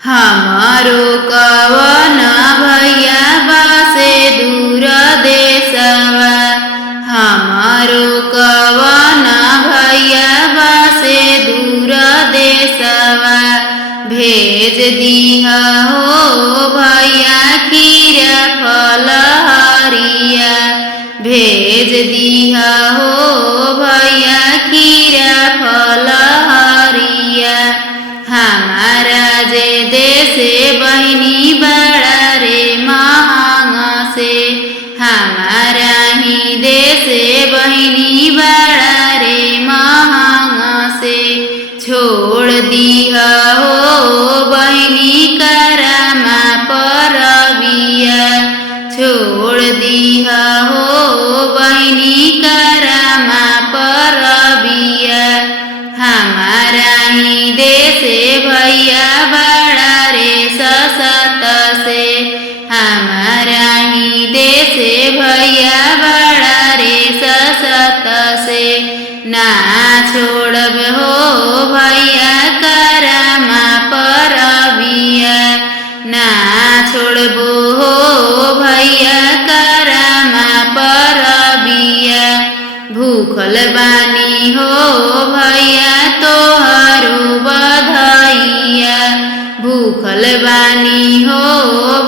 हमारो कवन भैया बासे दूर देशवा, हमारो कवन भैया बासे दूर देशवा। भेज दिहा हो भैया खीरा फल हरिया, भेज दिहा हो भैया खीरा फल हरिया। हमारा जे देशे बहिनी बड़ा रे महंगा से, हमारा ही देशे बहिनी बड़ा रे महंगा से। छोड़ दिहा हो बहिनी करमा परबिया, छोड़ दिहा हो बहिनी करमा परबिया। हमारा ही देशे भैया बड़ा रे ससत से, हमारा ही देशे भैया बड़ा रे ससत से। ना छोड़ब हो भैया करमा परबिया, ना छोड़बो हो भैया करमा परबिया। भूखल बानी हो भैया तोहरो बधाइया, भूखल बानी हो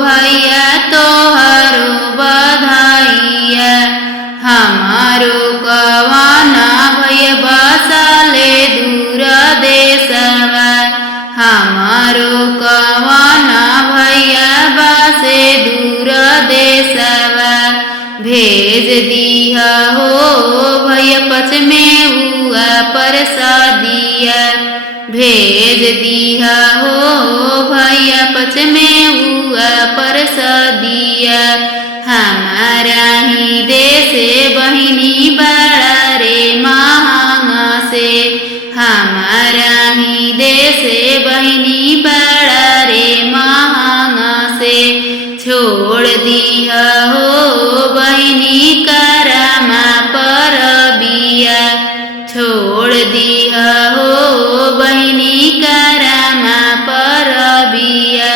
भैया तोहरो बधाइया। हमारो कवन भैया बसले दूर देशवा, हमारो कवन भैया बसे दूर देशवा। भेज दिहा हो भैया पच में हुआ परसादिया, भेज दिहा हो भैया पच में हुआ परसादिया। हमारा ही देशे बहिनी बड़ा रे महंगा से, हमारा ही देशे बहिनी बड़ा रे महंगा से। छोड़ दिहा हो बहिनी करमा परबिया, छोड़ दिहा हो बहिनी करमा परबिया।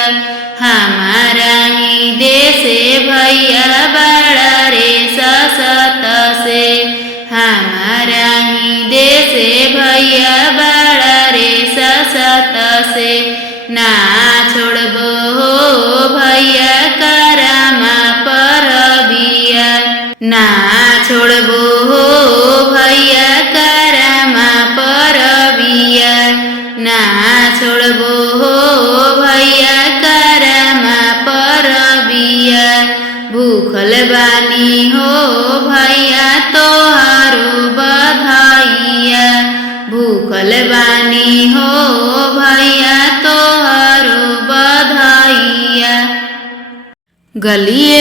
हमारा ही देशे भैया बड़ा रे ससत से, हमारा ही देशे भैया बड़ा रे ससत से। ना छोड़बो हो भैया करमा परबिया, ना छोड़बो हो भैया करमा परबिया, ना छोड़बो हो भैया करमा परबिया। भूखल बानी हो भैया तोहरो बधाइया, भूखल बानी हो भैया तोहरो बधाइया। गलिए